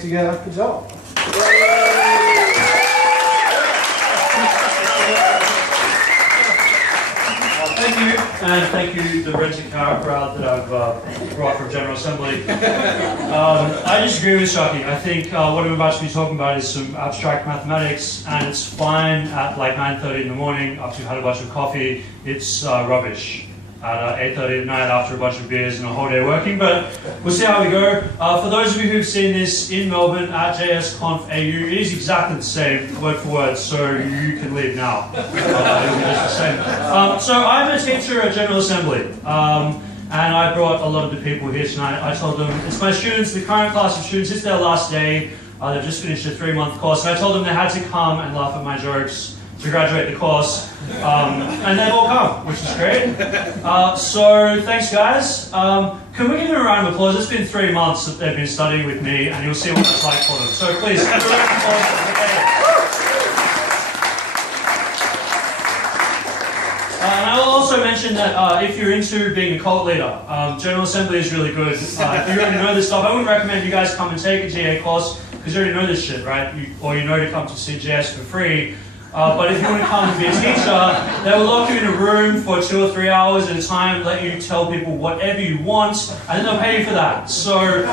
Together, good job. Thank you, and thank you the rent-a-car crowd that I've brought from General Assembly. I disagree with Shaki. I think what I'm about to be talking about is some abstract mathematics, and it's fine at like 9:30 in the morning after you've had a bunch of coffee. It's rubbish at 8:30 at night after a bunch of beers and a whole day working, but we'll see how we go. For those of you who've seen this in Melbourne at JSConf AU, it is exactly the same, word for word, so you can leave now. It'll be just the same. So I'm a teacher at General Assembly, and I brought a lot of the people here tonight. I told them, it's my students, the current class of students, it's their last day. They've just finished a 3-month course, and I told them they had to come and laugh at my jokes to graduate the course, and they've all come, which is great. So thanks guys. Can we give them a round of applause? It's been 3 months that they've been studying with me, and you'll see what it's like for them. So please, give them a round of applause. And I will also mention that if you're into being a cult leader, General Assembly is really good. If you already know this stuff, I wouldn't recommend you guys come and take a GA course, because you already know this shit, right? Or you know to come to CGS for free. But if you want to come and be a teacher, they will lock you in a room for 2 or 3 hours at a time, let you tell people whatever you want, and then they'll pay you for that. So if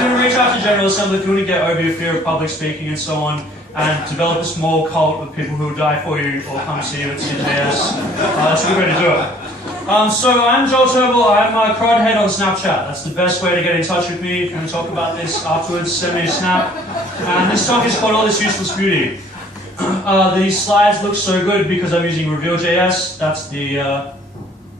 you want to reach out to General Assembly, if you want to get over your fear of public speaking and so on, and develop a small cult of people who will die for you or come see you at CJS, that's a good way to do it. So I'm Joel Turnbull, I'm a crud head on Snapchat. That's the best way to get in touch with me. If you want to talk about this afterwards, send me a snap. And this talk is called All This Useless Beauty. These slides look so good because I'm using Reveal.js. That's the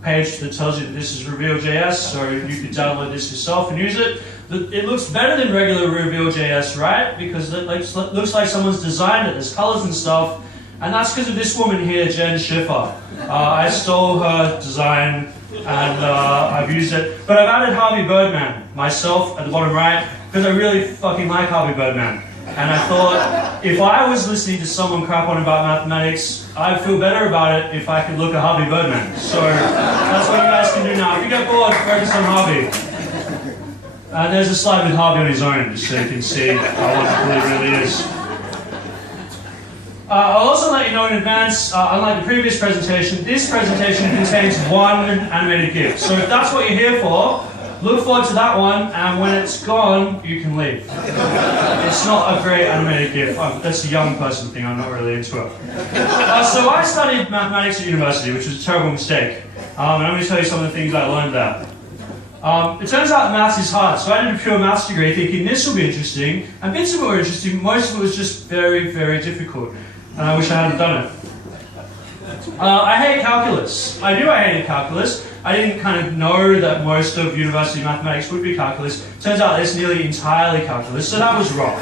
page that tells you that this is Reveal.js, so you can download this yourself and use it. It looks better than regular Reveal.js, right? Because it looks like someone's designed it. There's colors and stuff, and that's because of this woman here, Jen Schiffer. I stole her design and I've used it, but I've added Harvey Birdman myself at the bottom right because I really fucking like Harvey Birdman. And I thought, if I was listening to someone crap on about mathematics, I'd feel better about it if I could look at Harvey Birdman. So that's what you guys can do now. If you get bored, focus on Harvey. There's a slide with Harvey on his own, just so you can see how wonderful he really is. I'll also let you know in advance, unlike the previous presentation, this presentation contains one animated GIF. So if that's what you're here for, look forward to that one, and when it's gone, you can leave. It's not a great animated GIF. That's a young person thing, I'm not really into it. So I studied mathematics at university, which was a terrible mistake. And I'm going to tell you some of the things I learned there. It turns out maths is hard, so I did a pure maths degree thinking this will be interesting, and bits of it were interesting, most of it was just very, very difficult. And I wish I hadn't done it. I hate calculus. I hated calculus. I didn't kind of know that most of university mathematics would be calculus. Turns out it's nearly entirely calculus, so that was wrong.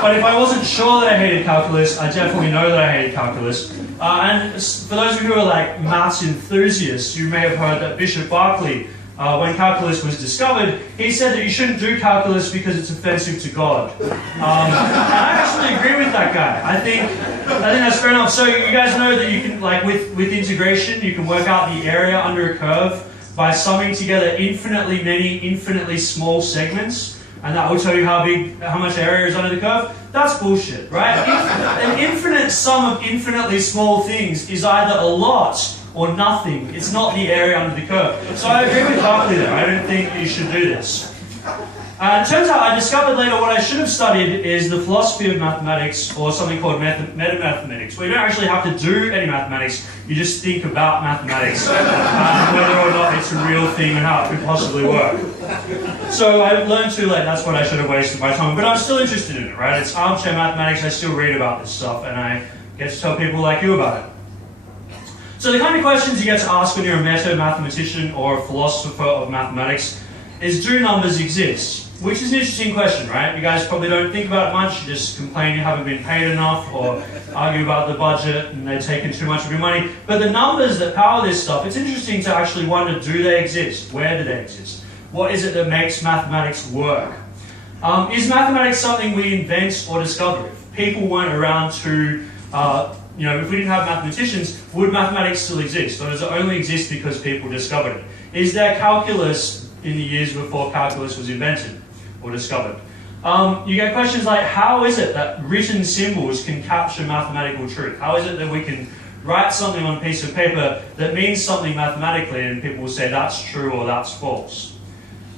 But if I wasn't sure that I hated calculus, I definitely know that I hated calculus. And for those of you who are like maths enthusiasts, you may have heard that Bishop Berkeley, when calculus was discovered, he said that you shouldn't do calculus because it's offensive to God. And I actually agree with that guy. I think that's fair enough. So you guys know that you can, like with integration, you can work out the area under a curve by summing together infinitely many, infinitely small segments, and that will tell you how much area is under the curve. That's bullshit, right? An infinite sum of infinitely small things is either a lot or nothing. It's not the area under the curve. So I agree with Berkeley there. I don't think you should do this. It turns out I discovered later what I should have studied is the philosophy of mathematics, or something called meta-mathematics, where you don't actually have to do any mathematics, you just think about mathematics, and whether or not it's a real thing and how it could possibly work. So I learned too late, that's what I should have wasted my time, but I'm still interested in it, right? It's armchair mathematics, I still read about this stuff, and I get to tell people like you about it. So the kind of questions you get to ask when you're a meta-mathematician or a philosopher of mathematics is, do numbers exist? Which is an interesting question, right? You guys probably don't think about it much, you just complain you haven't been paid enough, or argue about the budget and they've taken too much of your money. But the numbers that power this stuff, it's interesting to actually wonder, do they exist? Where do they exist? What is it that makes mathematics work? Is mathematics something we invent or discover? If people weren't around to if we didn't have mathematicians, would mathematics still exist? Or does it only exist because people discovered it? Is there calculus in the years before calculus was invented or discovered? You get questions like, how is it that written symbols can capture mathematical truth? How is it that we can write something on a piece of paper that means something mathematically and people will say that's true or that's false?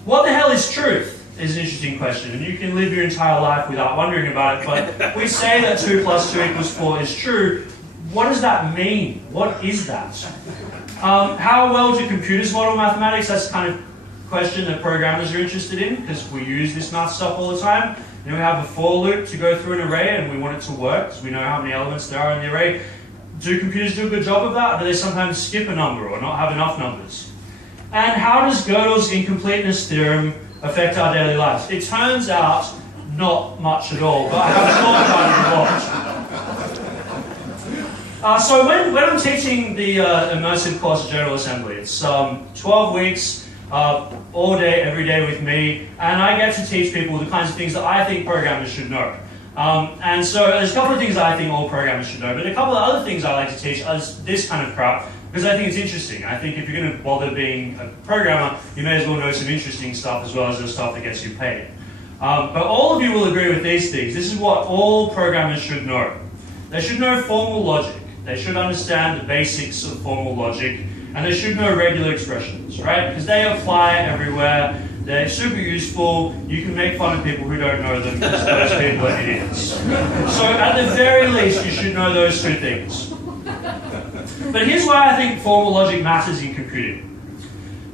What the hell is truth? Is an interesting question, and you can live your entire life without wondering about it, but we say that 2 + 2 = 4 is true. What does that mean? What is that? How well do computers model mathematics? That's the kind of question that programmers are interested in, because we use this math stuff all the time. You know, we have a for loop to go through an array, and we want it to work, because we know how many elements there are in the array. Do computers do a good job of that, or do they sometimes skip a number or not have enough numbers? And how does Gödel's incompleteness theorem affect our daily lives? It turns out not much at all, but I have thought about it a lot. So when I'm teaching the immersive course General Assembly, it's 12 weeks, all day, every day with me, and I get to teach people the kinds of things that I think programmers should know. And so there's a couple of things that I think all programmers should know, but a couple of other things I like to teach is this kind of crap, because I think it's interesting. I think if you're going to bother being a programmer, you may as well know some interesting stuff as well as the stuff that gets you paid. But all of you will agree with these things. This is what all programmers should know. They should know formal logic. They should understand the basics of formal logic, and they should know regular expressions, right? Because they apply everywhere. They're super useful. You can make fun of people who don't know them, because those people are idiots. So at the very least, you should know those 2 things. But here's why I think formal logic matters in computing.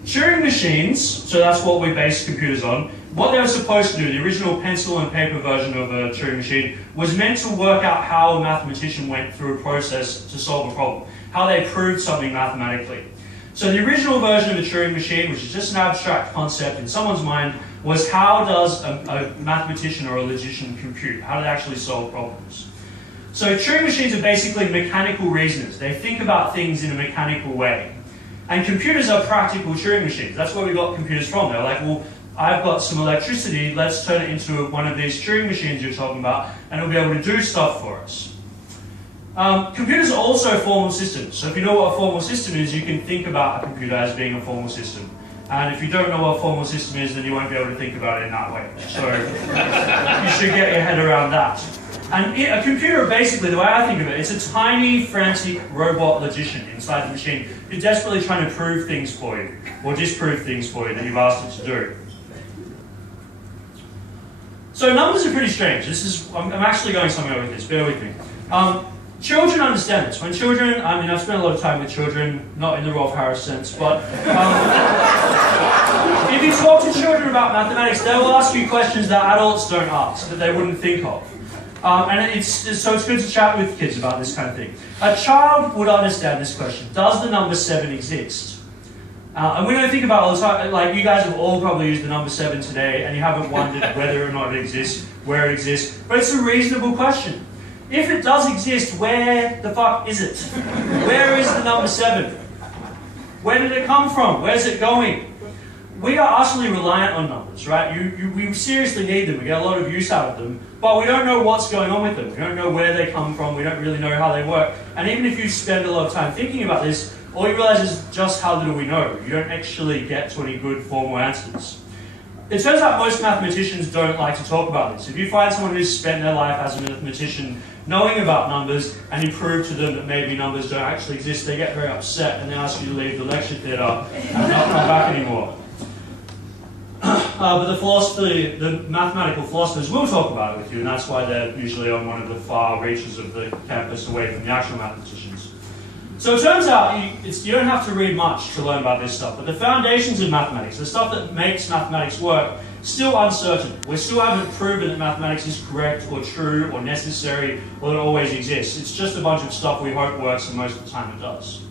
Turing machines, so that's what we base computers on, what they were supposed to do, the original pencil and paper version of a Turing machine, was meant to work out how a mathematician went through a process to solve a problem, how they proved something mathematically. So the original version of a Turing machine, which is just an abstract concept in someone's mind, was how does a mathematician or a logician compute? How do they actually solve problems? So Turing machines are basically mechanical reasoners. They think about things in a mechanical way. And computers are practical Turing machines. That's where we got computers from. They're like, well, I've got some electricity, let's turn it into one of these Turing machines you're talking about, and it'll be able to do stuff for us. Computers are also formal systems. So if you know what a formal system is, you can think about a computer as being a formal system. And if you don't know what a formal system is, then you won't be able to think about it in that way. So you should get your head around that. And a computer, basically, the way I think of it, it's a tiny, frantic robot logician inside the machine who's desperately trying to prove things for you, or disprove things for you that you've asked it to do. So numbers are pretty strange. I'm actually going somewhere with this, bear with me. Children understand this. When children, I mean, I've spent a lot of time with children, not in the Rolf Harris sense, but if you talk to children about mathematics, they will ask you questions that adults don't ask, that they wouldn't think of. And so it's good to chat with kids about this kind of thing. A child would understand this question: does the number 7 exist? And we don't think about it all the time. Like, you guys have all probably used the number 7 today, and you haven't wondered whether or not it exists, where it exists. But it's a reasonable question. If it does exist, where the fuck is it? Where is the number 7? Where did it come from? Where's it going? We are utterly reliant on numbers, right? We seriously need them. We get a lot of use out of them, but we don't know what's going on with them. We don't know where they come from. We don't really know how they work. And even if you spend a lot of time thinking about this, all you realize is just how little we know. You don't actually get to any good formal answers. It turns out most mathematicians don't like to talk about this. If you find someone who's spent their life as a mathematician knowing about numbers, and you prove to them that maybe numbers don't actually exist, they get very upset and they ask you to leave the lecture theatre and not come back anymore. But the mathematical philosophers will talk about it with you, and that's why they're usually on one of the far reaches of the campus away from the actual mathematicians. So it turns out you don't have to read much to learn about this stuff, but the foundations of mathematics, the stuff that makes mathematics work, still uncertain. We still haven't proven that mathematics is correct or true or necessary or that it always exists. It's just a bunch of stuff we hope works, and most of the time it does.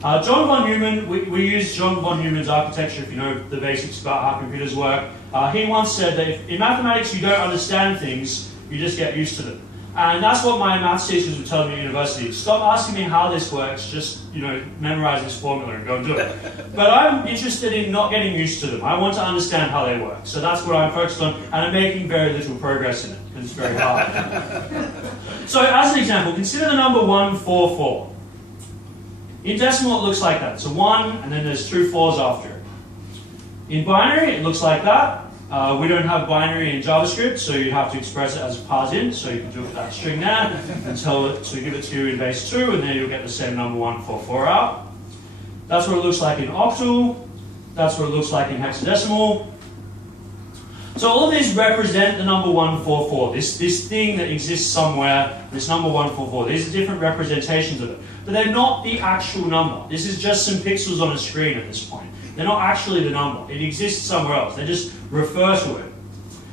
John von Neumann, we use John von Neumann's architecture if you know the basics about how computers work. He once said that if in mathematics you don't understand things, you just get used to them. And that's what my maths teachers would tell me at university. Stop asking me how this works, just memorize this formula and go and do it. But I'm interested in not getting used to them. I want to understand how they work. So that's what I'm focused on, and I'm making very little progress in it, because it's very hard. So as an example, consider the number 144. In decimal, it looks like that. It's a 1, and then there's 2 4s after it. In binary, it looks like that. We don't have binary in JavaScript, so you'd have to express it as a parse-in. So you can do it with that string there and tell it to give it to you in base 2, and then you'll get the same number 144 out. That's what it looks like in octal. That's what it looks like in hexadecimal. So all of these represent the number 144, this thing that exists somewhere, this number 144. These are different representations of it. But they're not the actual number. This is just some pixels on a screen at this point. They're not actually the number. It exists somewhere else. They just refer to it.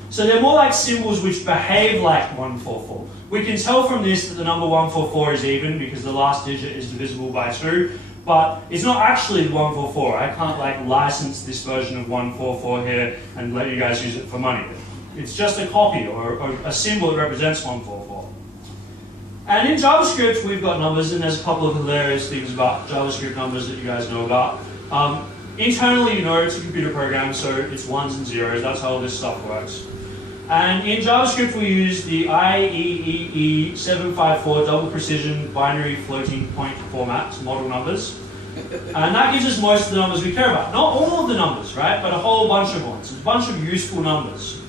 So they're more like symbols which behave like 144. We can tell from this that the number 144 is even because the last digit is divisible by 2. But it's not actually the 144. I can't like license this version of 144 here and let you guys use it for money. It's just a copy or a symbol that represents 144. And in JavaScript, we've got numbers, and there's a couple of hilarious things about JavaScript numbers that you guys know about. Internally, you know it's a computer program, so it's ones and zeros. That's how all this stuff works. And in JavaScript, we use the IEEE 754 double precision binary floating point format to model numbers. And that gives us most of the numbers we care about. Not all of the numbers, right? But a whole bunch of ones. A bunch of useful numbers.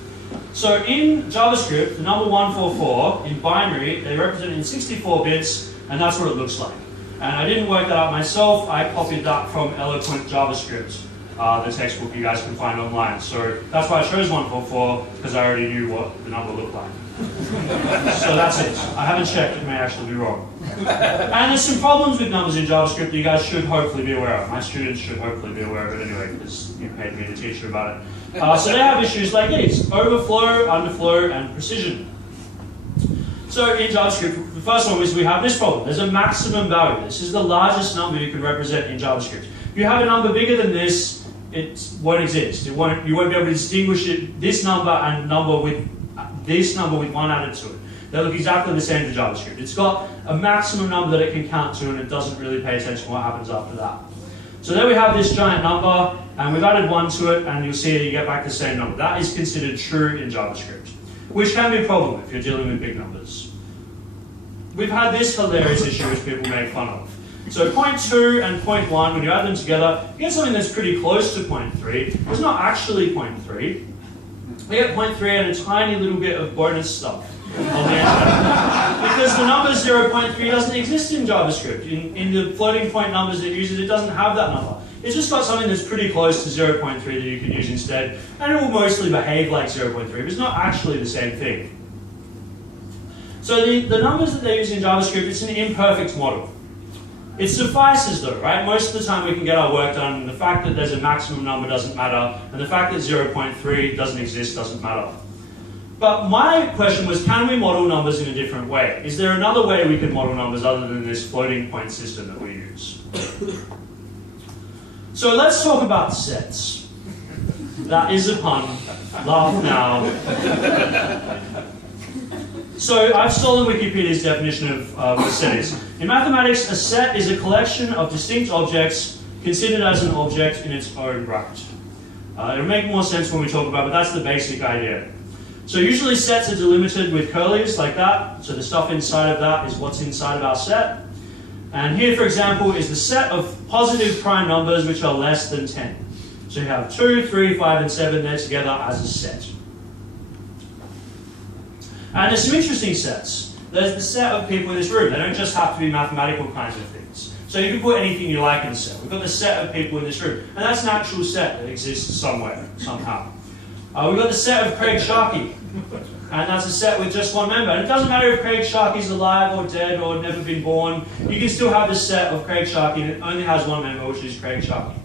So in JavaScript, the number 144 in binary, they represent in 64 bits, and that's what it looks like. And I didn't work that out myself. I copied that from Eloquent JavaScript, the textbook you guys can find online. So that's why I chose 144, because I already knew what the number looked like. So that's it. I haven't checked. It may actually be wrong. And there's some problems with numbers in JavaScript that you guys should hopefully be aware of. My students should hopefully be aware of it anyway, because you paid me to teach you about it. So they have issues like these: overflow, underflow, and precision. So in JavaScript, the first one is we have this problem. There's a maximum value. This is the largest number you can represent in JavaScript. If you have a number bigger than this, it won't exist. You won't be able to distinguish this number and this number with 1 added to it. They look exactly the same to JavaScript. It's got a maximum number that it can count to, and it doesn't really pay attention to what happens after that. So there we have this giant number, and we've added 1 to it, and you'll see that you get back the same number. That is considered true in JavaScript, which can be a problem if you're dealing with big numbers. We've had this hilarious issue which people make fun of. So 0.2 and 0.1, when you add them together, you get something that's pretty close to 0.3. It's not actually 0.3. We get 0.3 and a tiny little bit of bonus stuff on the end. Because the number 0.3 doesn't exist in JavaScript. In the floating point numbers it uses, it doesn't have that number. It's just got something that's pretty close to 0.3 that you can use instead, and it will mostly behave like 0.3, but it's not actually the same thing. So the numbers that they use in JavaScript, it's an imperfect model. It suffices though, right? Most of the time we can get our work done, and the fact that there's a maximum number doesn't matter, and the fact that 0.3 doesn't exist doesn't matter. But my question was, can we model numbers in a different way? Is there another way we could model numbers other than this floating point system that we use? So let's talk about sets. That is a pun. Laugh now. So I've stolen Wikipedia's definition of what a set is. In mathematics, a set is a collection of distinct objects considered as an object in its own right. It'll make more sense when we talk about it, but that's the basic idea. So usually sets are delimited with curlies like that. So the stuff inside of that is what's inside of our set. And here, for example, is the set of positive prime numbers which are less than 10. So you have 2, 3, 5, and 7 there together as a set. And there's some interesting sets. There's the set of people in this room. They don't just have to be mathematical kinds of things. So you can put anything you like in a set. We've got the set of people in this room. And that's an actual set that exists somewhere, somehow. We've got the set of Craig Sharkey. And that's a set with just one member. And it doesn't matter if Craig Sharkey's alive or dead or never been born. You can still have the set of Craig Sharkey, and it only has one member, which is Craig Sharkey.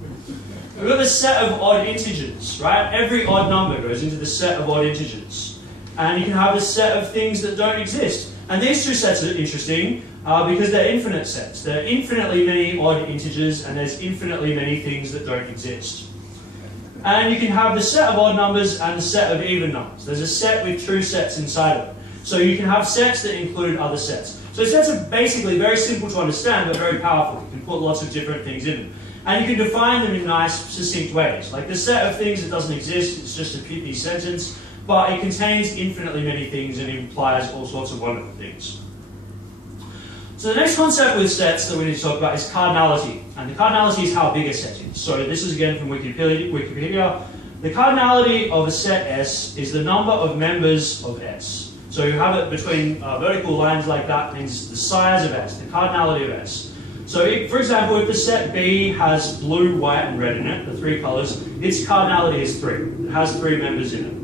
We've got the set of odd integers, right? Every odd number goes into the set of odd integers. And you can have a set of things that don't exist. And these two sets are interesting because they're infinite sets. There are infinitely many odd integers, and there's infinitely many things that don't exist. And you can have the set of odd numbers and the set of even numbers. There's a set with two sets inside of it. So you can have sets that include other sets. So sets are basically very simple to understand, but very powerful. You can put lots of different things in them. And you can define them in nice, succinct ways. Like the set of things that doesn't exist, it's just a pithy sentence, but it contains infinitely many things and implies all sorts of wonderful things. So the next concept with sets that we need to talk about is cardinality. And the cardinality is how big a set is. So this is again from Wikipedia. The cardinality of a set S is the number of members of S. So you have it between vertical lines like that, means the size of S, the cardinality of S. So if, for example, if the set B has blue, white, and red in it, the three colors, its cardinality is 3. It has 3 members in it.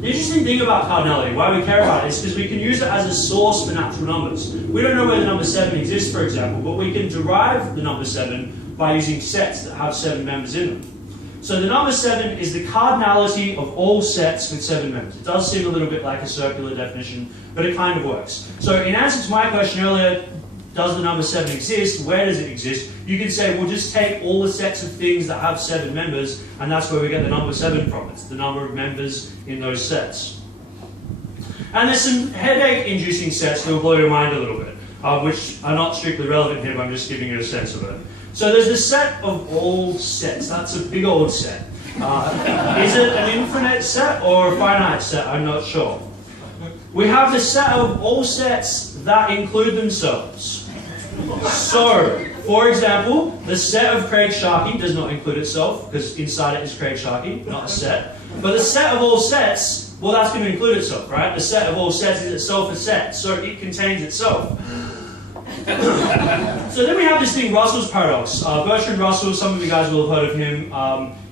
The interesting thing about cardinality, why we care about it, is because we can use it as a source for natural numbers. We don't know where the number 7 exists, for example, but we can derive the number 7 by using sets that have 7 members in them. So the number 7 is the cardinality of all sets with 7 members. It does seem a little bit like a circular definition, but it kind of works. So in answer to my question earlier, does the number 7 exist? Where does it exist? You can say, we'll just take all the sets of things that have 7 members, and that's where we get the number 7 from. It's the number of members in those sets. And there's some headache-inducing sets that will blow your mind a little bit, which are not strictly relevant here, but I'm just giving you a sense of it. So there's the set of all sets. That's a big old set. Is it an infinite set or a finite set? I'm not sure. We have the set of all sets that include themselves. So, for example, the set of Craig Sharkey does not include itself, because inside it is Craig Sharkey, not a set. But the set of all sets, well, that's going to include itself, right? The set of all sets is itself a set, so it contains itself. So then we have this thing, Russell's paradox. Bertrand Russell, some of you guys will have heard of him.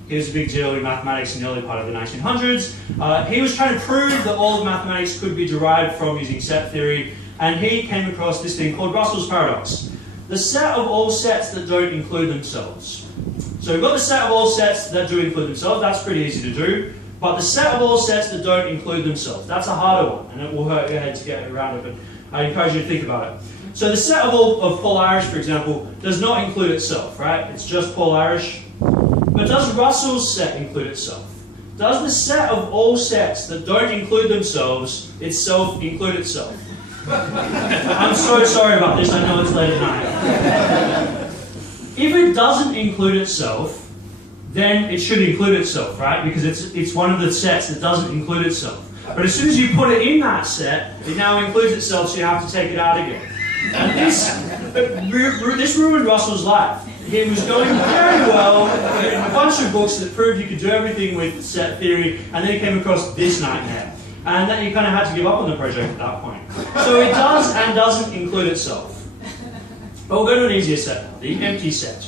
He was a big deal in mathematics in the early part of the 1900s. He was trying to prove that all of mathematics could be derived from using set theory, and he came across this thing called Russell's paradox. The set of all sets that don't include themselves. So we've got the set of all sets that do include themselves. That's pretty easy to do. But the set of all sets that don't include themselves, that's a harder one, and it will hurt your head to get around it, but I encourage you to think about it. So the set of Paul Irish, for example, does not include itself, right? It's just Paul Irish. But does Russell's set include itself? Does the set of all sets that don't include themselves itself include itself? I'm so sorry about this, I know it's late at night. If it doesn't include itself, then it should include itself, right? Because it's one of the sets that doesn't include itself. But as soon as you put it in that set, it now includes itself, so you have to take it out again. And this ruined Russell's life. He was going very well, reading a bunch of books that proved you could do everything with set theory, and then he came across this nightmare. And then he kind of had to give up on the project at that point. So it does and doesn't include itself. But we'll go to an easier set now, the empty set.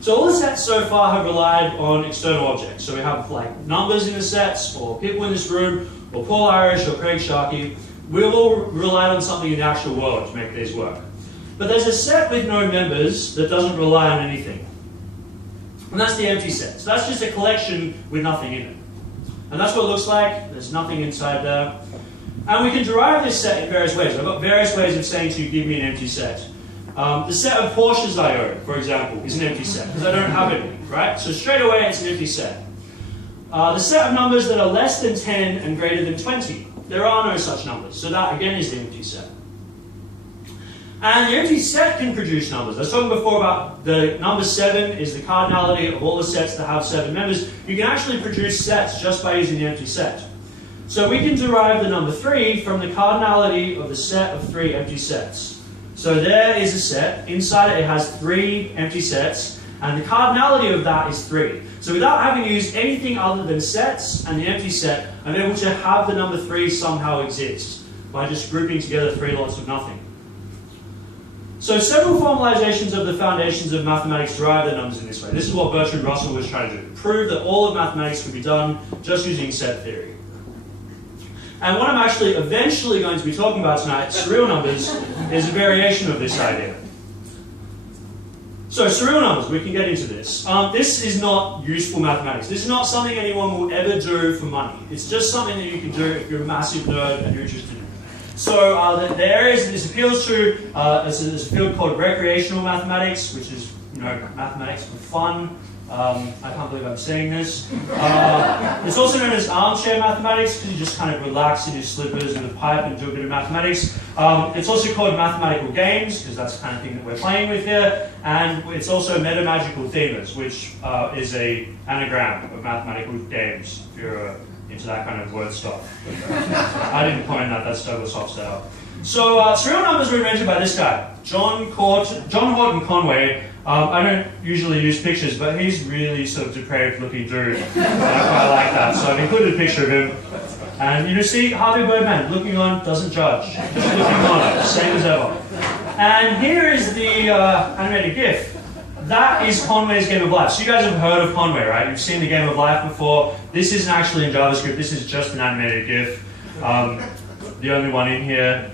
So all the sets so far have relied on external objects. So we have like numbers in the sets, or people in this room, or Paul Irish, or Craig Sharkey. We've all relied on something in the actual world to make these work. But there's a set with no members that doesn't rely on anything. And that's the empty set. So that's just a collection with nothing in it. And that's what it looks like. There's nothing inside there. And we can derive this set in various ways. I've got various ways of saying to you, give me an empty set. The set of Porsches I own, for example, is an empty set, because I don't have any, right? So straight away, it's an empty set. The set of numbers that are less than 10 and greater than 20. There are no such numbers. So that, again, is the empty set. And the empty set can produce numbers. I was talking before about the number 7 is the cardinality of all the sets that have 7 members. You can actually produce sets just by using the empty set. So we can derive the number 3 from the cardinality of the set of 3 empty sets. So there is a set. Inside it has 3 empty sets, and the cardinality of that is 3. So without having used anything other than sets and the empty set, I'm able to have the number 3 somehow exist by just grouping together 3 lots of nothing. So several formalizations of the foundations of mathematics derive their numbers in this way. This is what Bertrand Russell was trying to do. Prove that all of mathematics could be done just using set theory. And what I'm actually eventually going to be talking about tonight, surreal numbers, is a variation of this idea. So surreal numbers, we can get into this. This is not useful mathematics. This is not something anyone will ever do for money. It's just something that you can do if you're a massive nerd and you're interested in it. So the areas that this appeals to, there's a field called recreational mathematics, which is mathematics for fun. I can't believe I'm saying this. It's also known as armchair mathematics, because you just kind of relax in your slippers and a pipe and do a bit of mathematics. It's also called mathematical games, because that's the kind of thing that we're playing with here. And it's also metamagical themas, which is an anagram of mathematical games, if you're into that kind of word stuff. I didn't coin that, that's Douglas Hofstadter. So surreal numbers were invented by this guy, John Horton Conway, I don't usually use pictures, but he's really sort of depraved looking dude. And I quite like that, so I've included a picture of him. And you see, Harvey Birdman, looking on, doesn't judge. Just looking on, same as ever. And here is the animated GIF. That is Conway's Game of Life. So you guys have heard of Conway, right? You've seen the Game of Life before. This isn't actually in JavaScript, this is just an animated GIF. The only one in here.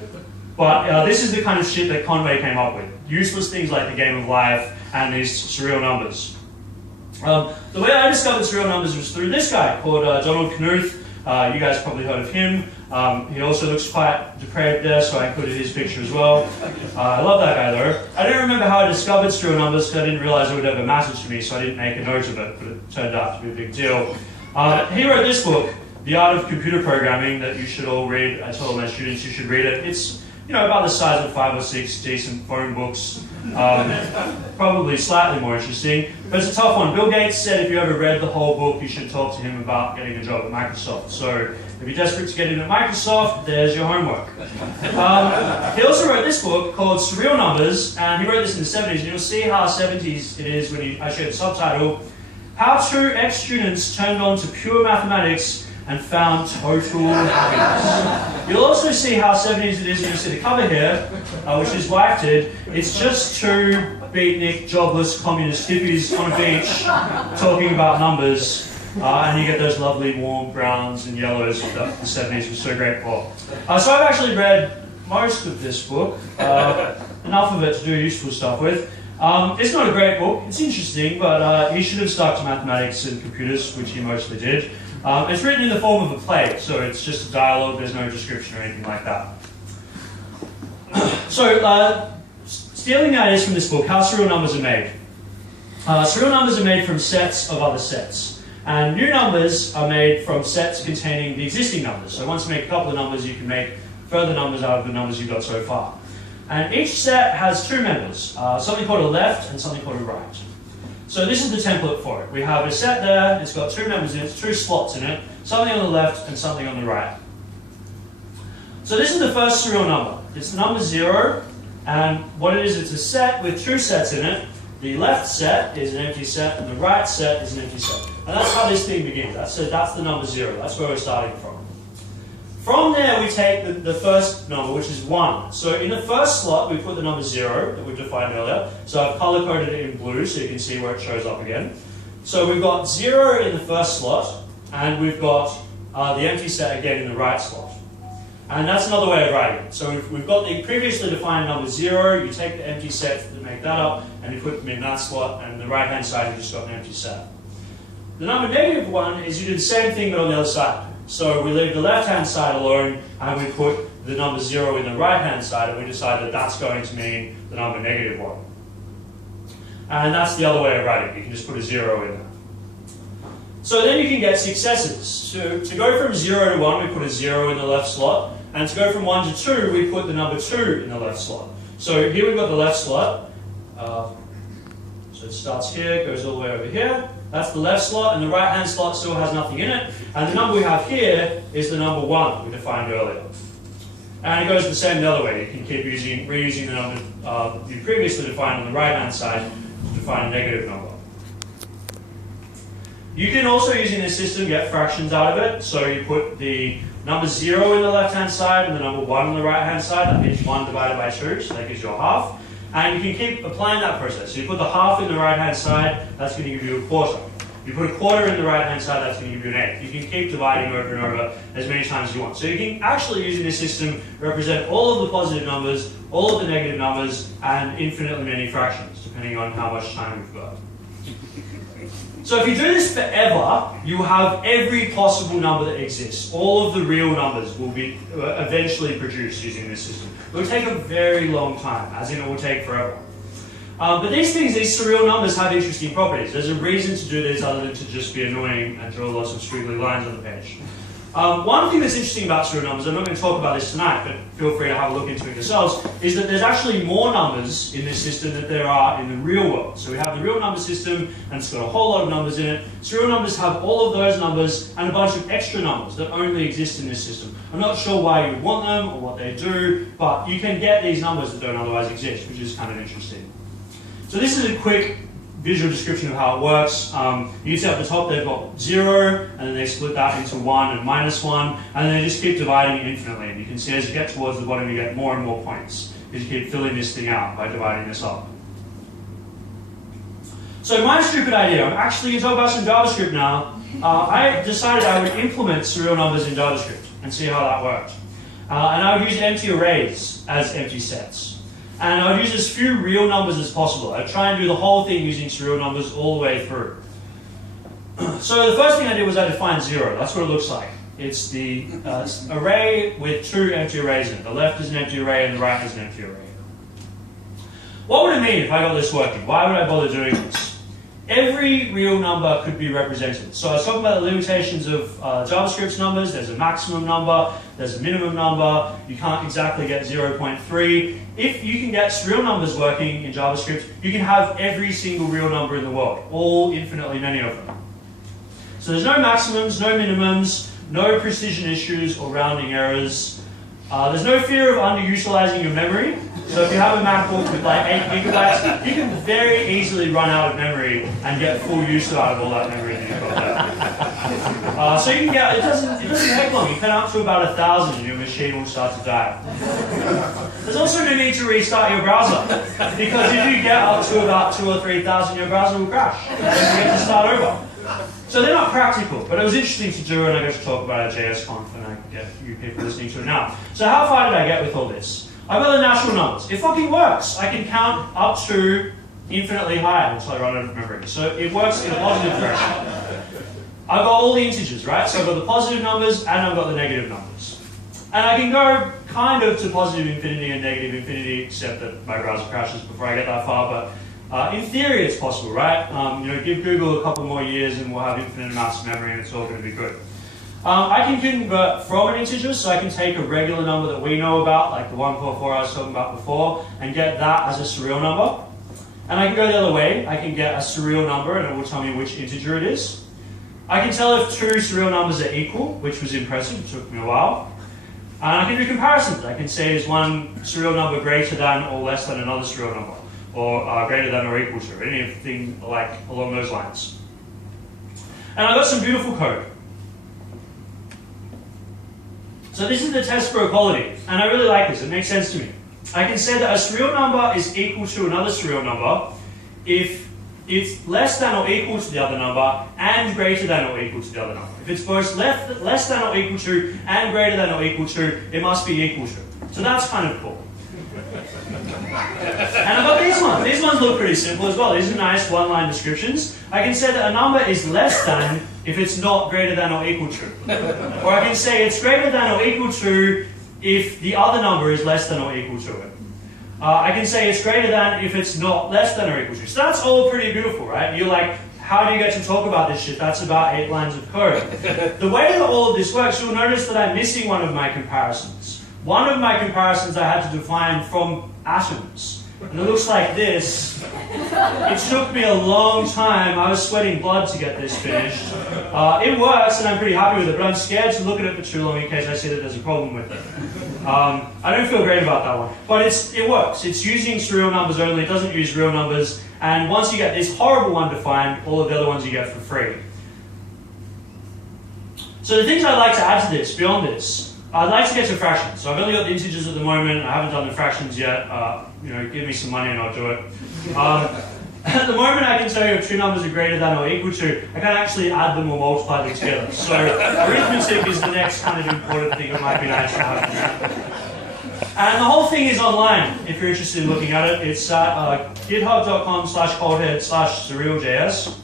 But this is the kind of shit that Conway came up with. Useless things like the Game of Life and these surreal numbers. The way I discovered surreal numbers was through this guy called Donald Knuth. You guys probably heard of him. He also looks quite depraved there, so I included his picture as well. I love that guy though. I don't remember how I discovered surreal numbers because I didn't realize it would ever matter to me, so I didn't make a note of it, but it turned out to be a big deal. He wrote this book, The Art of Computer Programming, that you should all read. I told my students you should read it. It's about the size of 5 or 6 decent phone books. Probably slightly more interesting, but it's a tough one. Bill Gates said if you ever read the whole book, you should talk to him about getting a job at Microsoft. So if you're desperate to get in at Microsoft, there's your homework. He also wrote this book called Surreal Numbers, and he wrote this in the 70s, and you'll see how 70s it is when I show the subtitle. How two ex-students turned on to pure mathematics and found total happiness. You'll also see how 70s it is when you see the cover here, which his wife did. It's just two beatnik, jobless, communist hippies on a beach talking about numbers, and you get those lovely warm browns and yellows that the 70s was so great for. So I've actually read most of this book, enough of it to do useful stuff with. It's not a great book, it's interesting, but he should have stuck to mathematics and computers, which he mostly did. It's written in the form of a play, so it's just a dialogue, there's no description or anything like that. So, stealing the ideas from this book, how surreal numbers are made. Surreal numbers are made from sets of other sets. And new numbers are made from sets containing the existing numbers. So once you make a couple of numbers, you can make further numbers out of the numbers you've got so far. And each set has two members, something called a left and something called a right. So this is the template for it. We have a set there, it's got two members in it, two slots in it, something on the left and something on the right. So this is the first surreal number. It's the number 0, and what it is, it's a set with two sets in it. The left set is an empty set, and the right set is an empty set. And that's how this thing begins. That's the number 0. That's where we're starting from. From there, we take the first number, which is 1. So in the first slot, we put the number 0 that we defined earlier. So I've color-coded it in blue so you can see where it shows up again. So we've got 0 in the first slot, and we've got the empty set again in the right slot. And that's another way of writing it. So we've got the previously defined number 0, you take the empty set to make that up, and you put them in that slot, and the right-hand side, you've just got an empty set. The number -1 is you do the same thing, but on the other side. So we leave the left-hand side alone, and we put the number 0 in the right-hand side, and we decide that that's going to mean the number -1. And that's the other way of writing. You can just put a 0 in there. So then you can get successes. So to go from 0 to 1, we put a 0 in the left slot, and to go from 1 to 2, we put the number 2 in the left slot. So here we've got the left slot. So it starts here, goes all the way over here. That's the left slot, and the right-hand slot still has nothing in it. And the number we have here is the number 1 we defined earlier. And it goes the same the other way. You can keep reusing the number you previously defined on the right-hand side to define a negative number. You can also, using this system, get fractions out of it. So you put the number 0 in the left-hand side and the number 1 on the right-hand side. That gives 1 divided by 2, so that gives you a half. And you can keep applying that process. So you put the half in the right-hand side, that's going to give you a quarter. You put a quarter in the right-hand side, that's going to give you an eighth. You can keep dividing over and over as many times as you want. So you can actually, using this system, represent all of the positive numbers, all of the negative numbers, and infinitely many fractions, depending on how much time we've got. So if you do this forever, you will have every possible number that exists. All of the real numbers will be eventually produced using this system. It will take a very long time, as in it will take forever. But these surreal numbers have interesting properties. There's a reason to do this other than to just be annoying and draw lots of squiggly lines on the page. One thing that's interesting about surreal numbers, I'm not going to talk about this tonight, but feel free to have a look into it yourselves, is that there's actually more numbers in this system than there are in the real world. So we have the real number system, and it's got a whole lot of numbers in it. Surreal numbers have all of those numbers and a bunch of extra numbers that only exist in this system. I'm not sure why you would want them or what they do, but you can get these numbers that don't otherwise exist, which is kind of interesting. So this is a quick visual description of how it works. You can see up the top they've got 0, and then they split that into 1 and -1, and then they just keep dividing it infinitely. And you can see as you get towards the bottom you get more and more points, because you keep filling this thing out by dividing this up. So my stupid idea, I'm actually going to talk about some JavaScript now. I decided I would implement serial numbers in JavaScript and see how that worked. And I would use empty arrays as empty sets. And I would use as few real numbers as possible. I'd try and do the whole thing using serial numbers all the way through. So the first thing I did was I defined 0. That's what it looks like. It's the array with 2 empty arrays in it. The left is an empty array and the right is an empty array. What would it mean if I got this working? Why would I bother doing this? Every real number could be represented. So I was talking about the limitations of JavaScript's numbers. There's a maximum number, there's a minimum number. You can't exactly get 0.3. If you can get real numbers working in JavaScript, you can have every single real number in the world, all infinitely many of them. So there's no maximums, no minimums, no precision issues or rounding errors. There's no fear of underutilizing your memory. So if you have a MacBook with like 8 gigabytes, you can very easily run out of memory and get full use out of all that memory that you've got there. So you can get, it doesn't take long. You can up to about 1,000 and your machine will start to die. There's also no need to restart your browser, because if you get up to about 2,000 or 3,000, your browser will crash and you get to start over. So they're not practical, but it was interesting to do, and I got to talk about it at JSConf, and I get you people listening to it now. So how far did I get with all this? I've got the natural numbers. It fucking works. I can count up to infinitely high until I run out of memory. So it works in a positive direction. I've got all the integers, right? So I've got the positive numbers and I've got the negative numbers. And I can go kind of to positive infinity and negative infinity, except that my browser crashes before I get that far, but in theory it's possible, right? Give Google a couple more years and we'll have infinite amounts of memory and it's all going to be good. I can convert from an integer, so I can take a regular number that we know about, like the 144 I was talking about before, and get that as a surreal number. And I can go the other way. I can get a surreal number and it will tell me which integer it is. I can tell if 2 surreal numbers are equal, which was impressive, it took me a while. And I can do comparisons. I can say, is one surreal number greater than or less than another surreal number, or greater than or equal to, anything like along those lines. And I've got some beautiful code. So this is the test for equality, and I really like this, it makes sense to me. I can say that a surreal number is equal to another surreal number if it's less than or equal to the other number and greater than or equal to the other number. If it's both less than or equal to and greater than or equal to, it must be equal to. So that's kind of cool. And I've got these ones. These ones look pretty simple as well. These are nice one-line descriptions. I can say that a number is less than if it's not greater than or equal to. Or I can say it's greater than or equal to if the other number is less than or equal to it. I can say it's greater than if it's not less than or equal to. So that's all pretty beautiful, right? You're like, how do you get to talk about this shit? That's about 8 lines of code. The way that all of this works, you'll notice that I'm missing one of my comparisons. One of my comparisons I had to define from atoms. And it looks like this. It took me a long time. I was sweating blood to get this finished. It works and I'm pretty happy with it, but I'm scared to look at it for too long in case I see that there's a problem with it. I don't feel great about that one. But it works. It's using surreal numbers only. It doesn't use real numbers. And once you get this horrible one defined, all of the other ones you get for free. So the things I'd like to add to this, beyond this, I'd like to get to fractions. So I've only got the integers at the moment. I haven't done the fractions yet. Give me some money and I'll do it. At the moment, I can tell you if 2 numbers are greater than or equal to. I can actually add them or multiply them together. So arithmetic is the next kind of important thing that might be nice to have. And the whole thing is online, if you're interested in looking at it. It's at github.com/coldhead/surrealjs.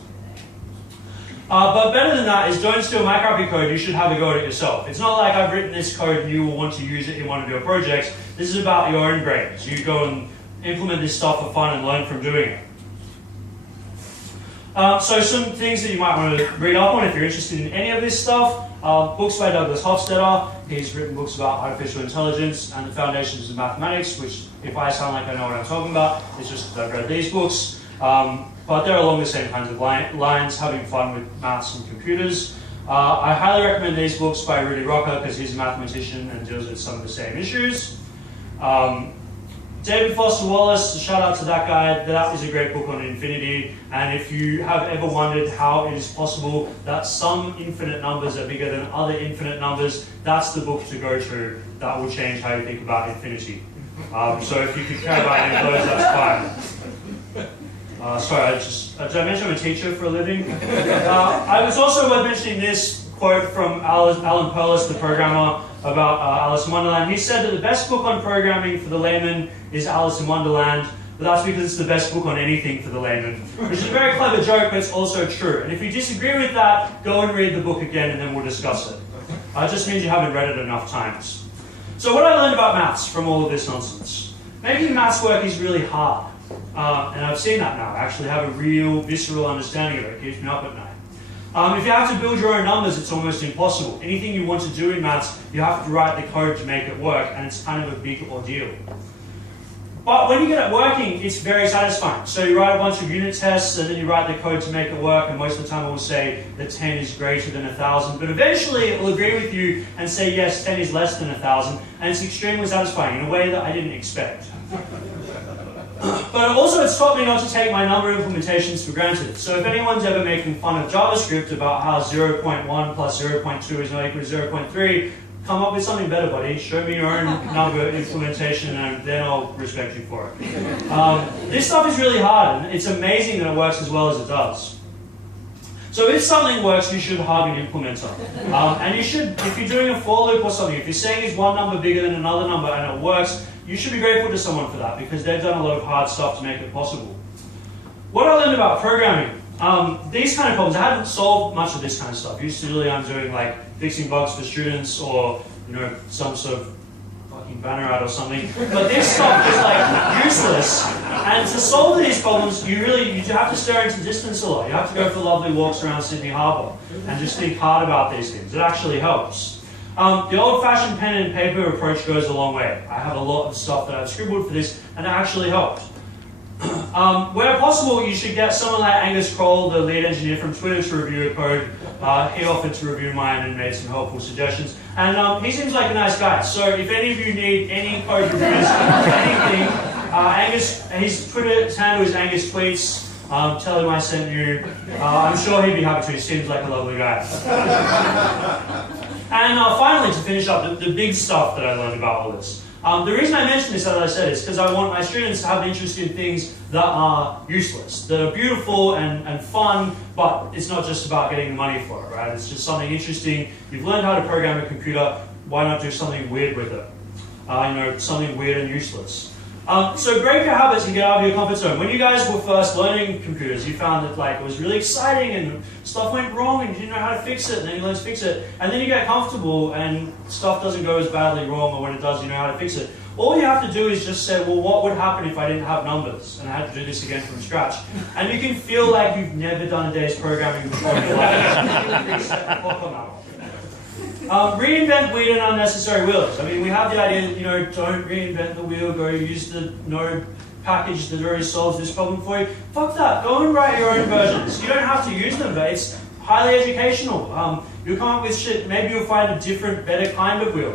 But better than that is don't steal my crappy code, you should have a go at it yourself. It's not like I've written this code and you will want to use it in one of your projects. This is about your own brains. You go and implement this stuff for fun and learn from doing it. So some things that you might want to read up on if you're interested in any of this stuff. Books by Douglas Hofstadter. He's written books about artificial intelligence and the foundations of mathematics, which if I sound like I know what I'm talking about, it's just because I've read these books. But they're along the same kinds of lines, having fun with maths and computers. I highly recommend these books by Rudy Rocker because he's a mathematician and deals with some of the same issues. David Foster Wallace, shout out to that guy. That is a great book on infinity. And if you have ever wondered how it is possible that some infinite numbers are bigger than other infinite numbers, that's the book to go to. That will change how you think about infinity. So if you could care about any of those, that's fine. Sorry, did I mention I'm a teacher for a living? I was also worth mentioning this quote from Alan Perlis, the programmer, about Alice in Wonderland. He said that the best book on programming for the layman is Alice in Wonderland, but that's because it's the best book on anything for the layman. Which is a very clever joke, but it's also true. And if you disagree with that, go and read the book again and then we'll discuss it. It just means you haven't read it enough times. So what I learned about maths from all of this nonsense. Making maths work is really hard. And I've seen that now. I actually have a real, visceral understanding of it. It keeps me up at night. If you have to build your own numbers, it's almost impossible. Anything you want to do in maths, you have to write the code to make it work, and it's kind of a big ordeal. But when you get it working, it's very satisfying. So you write a bunch of unit tests, and then you write the code to make it work, and most of the time it will say that 10 is greater than 1,000. But eventually it will agree with you and say, yes, 10 is less than 1,000, and it's extremely satisfying in a way that I didn't expect. But also it's taught me not to take my number implementations for granted. So if anyone's ever making fun of JavaScript about how 0.1 plus 0.2 is not equal to 0.3, come up with something better, buddy. Show me your own number implementation and then I'll respect you for it. This stuff is really hard and it's amazing that it works as well as it does. So if something works, you should hug an implementer. And you should, if you're doing a for loop or something, if you're saying is one number bigger than another number and it works, you should be grateful to someone for that because they've done a lot of hard stuff to make it possible. What I learned about programming, these kind of problems, I hadn't solved much of this kind of stuff. Usually I'm doing like fixing bugs for students or some sort of fucking banner ad or something. But this stuff is like useless. And to solve these problems, you have to stare into distance a lot. You have to go for lovely walks around Sydney Harbour and just think hard about these things. It actually helps. The old-fashioned pen and paper approach goes a long way. I have a lot of stuff that I've scribbled for this, and it actually helped. Where possible, you should get someone like Angus Kroll, the lead engineer from Twitter, to review a code. He offered to review mine and made some helpful suggestions. And he seems like a nice guy. So if any of you need any code reviews, anything, his Twitter handle is Angus Tweets. Tell him I sent you. I'm sure he'd be happy to. He seems like a lovely guy. And finally, to finish up, the big stuff that I learned about all this. The reason I mention this, as I said, is because I want my students to have interest in things that are useless, that are beautiful and fun, but it's not just about getting the money for it, right? It's just something interesting. You've learned how to program a computer, why not do something weird with it? Something weird and useless. So break your habits and get out of your comfort zone. When you guys were first learning computers, you found that it was really exciting and stuff went wrong and you didn't know how to fix it, and then you learned to fix it. And then you get comfortable and stuff doesn't go as badly wrong, or when it does, you know how to fix it. All you have to do is just say, well, what would happen if I didn't have numbers and I had to do this again from scratch? And you can feel like you've never done a day's programming before in your life. Reset the clock on that one. Reinvent weird and unnecessary wheels. I mean, we have the idea that, don't reinvent the wheel, go use the node package that already solves this problem for you. Fuck that, go and write your own versions. You don't have to use them, but it's highly educational. You'll come up with shit, maybe you'll find a different, better kind of wheel.